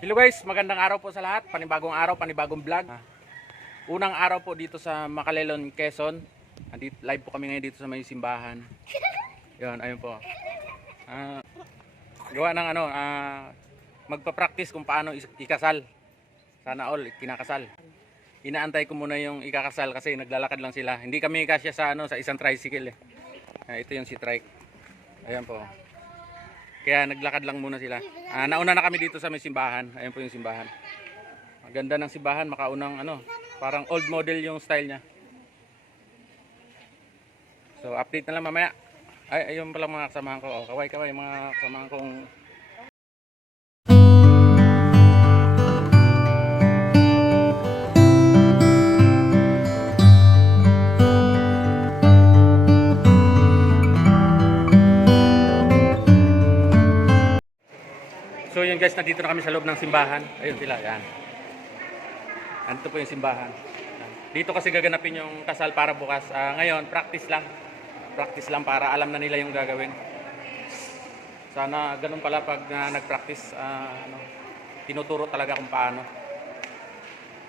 Hello guys, magandang araw po sa lahat. Panibagong araw, panibagong vlog. Unang araw po dito sa Macalelon, Quezon. Live po kami ngayon dito sa may simbahan. Yun, ayun po. Gawa ng magpa-practice kung paano ikasal. Sana all, kinakasal. Inaantay ko muna yung ikakasal kasi naglalakad lang sila. Hindi kami kasya sa sa isang tricycle ito yung si trike. Ayan po. Kaya naglakad lang muna sila. Nauna na kami dito sa may simbahan. Ayun po yung simbahan. Maganda ng simbahan, makaunang parang old model yung style niya. So update na lang mamaya. Ay, ayun pala mga kasamahan ko. Kaway mga kasamahan kong So yun guys, nandito na kami sa loob ng simbahan. Ayun sila, yan. Andito po yung simbahan. Dito kasi gaganapin yung kasal para bukas. Ngayon, practice lang. Practice lang para alam na nila yung gagawin. Sana ganun pala pag nag-practice, tinuturo talaga kung paano.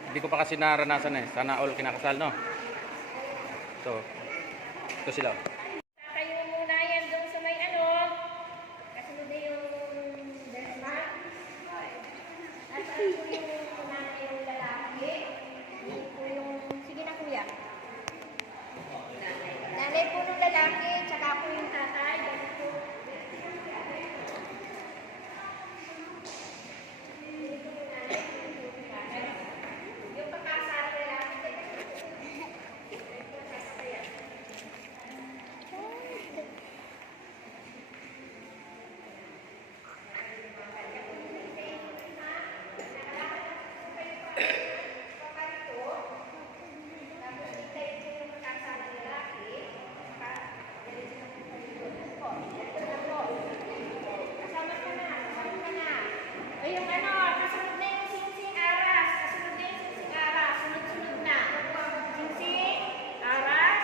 Hindi ko pa kasi naranasan Sana all kinakasal, no? So, ito sila. Nanay po nung lalaki, tsaka po yung tatay. Yung pagkasal lalaki. Yung kasunod na yung singsing aras. Kasunod na yung singsing aras. Sunod-sunod na. Singsing, aras.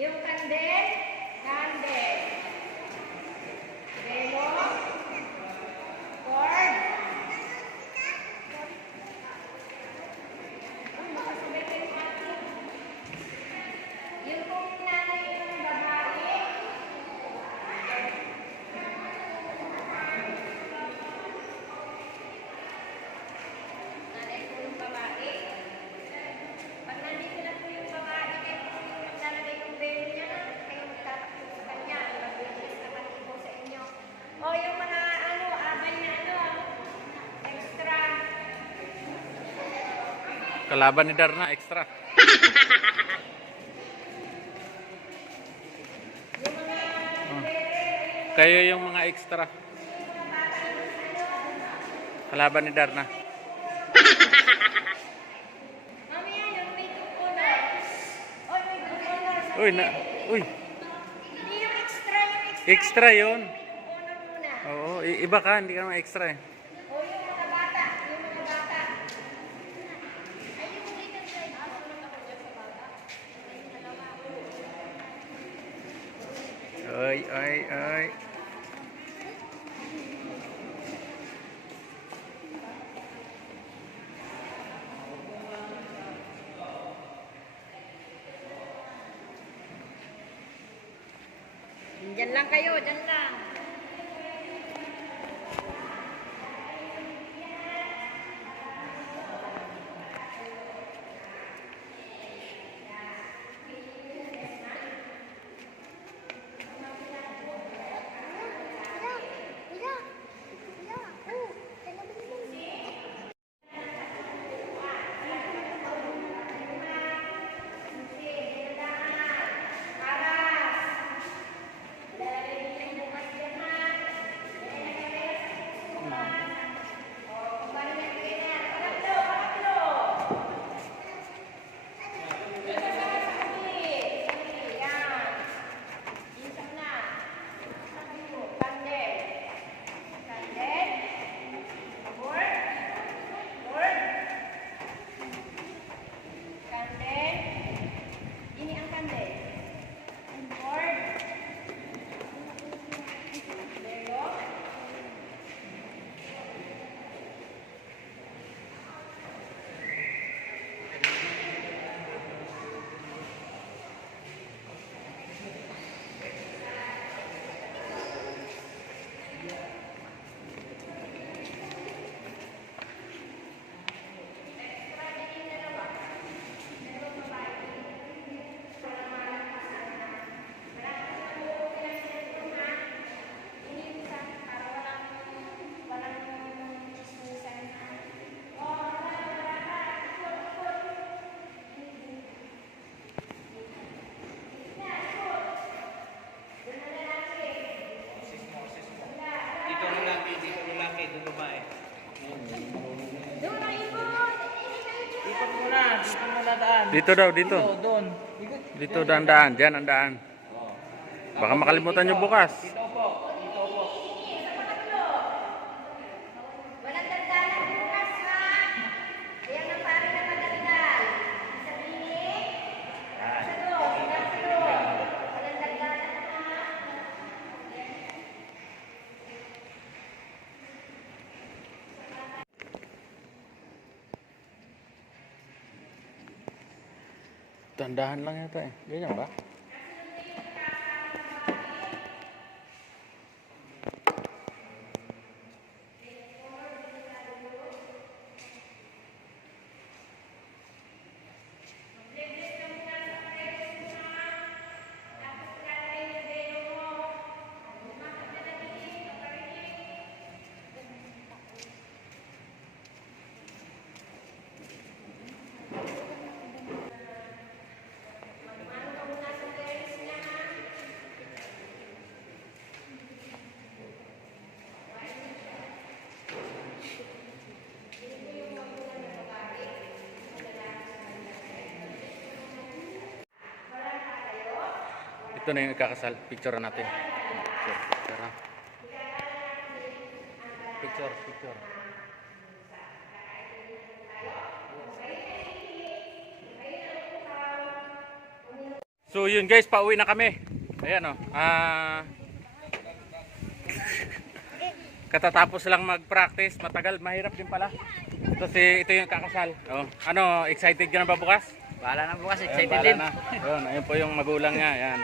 Yung kandel, kandel. Relo, cord. Makasabay kayo yung ating. Yung kung nanay yung babae. Pag nandito na po yung babae, kayo po yung maglalagay ng belo niya na, kayo magtatakbo sa kanya, mag-bless na kami po sa inyo. O yung mga abay na extra. Kalaban ni Darna, extra. Yung mga Kayo yung mga extra. Kalaban ni Darna. mamaya yung may tukunan. O may tukunan. Uy, Hindi yung extra, extra yun. tukunan muna. Oo, iba ka, hindi ka naman extra O yung mga bata, yung mga bata. Ay, yung little child. Sunod ako dyan sa bata. Yung dalawa. Ay. Diyan lang kayo, diyan lang. Dito lalaki, dito babae. Doon na ikot. Ikot muna daan. Dito daw, dito. Doon. Ikot. Dito daan, dyan ang daan. Oh. Baka makalimutan nyo bukas. Dito po. Walang dandanan bukas, ha? Ayan ang pare na madaldal. Sa bilik. Sa loob. Sa loob. Walang dandanan, ha? Tandahan lang yata eh. Ganyan ba? Ito na yung ikakasal. Picture natin. Picture. Picture. So yun guys, pauwi na kami. Ayan o. Katatapos lang mag-practice. Matagal, mahirap din pala. Kasi ito yung kakasal. Oh. Ano, excited ka na ba bukas? Bahala na bukas, Ayan, excited bahala din. na. Ayun, ayun po yung magulang niya. Ayan.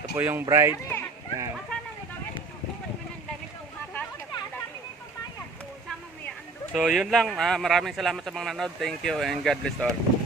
Ito po yung bride. Ayan. So yun lang. Maraming salamat sa mga nanood. Thank you and God bless all.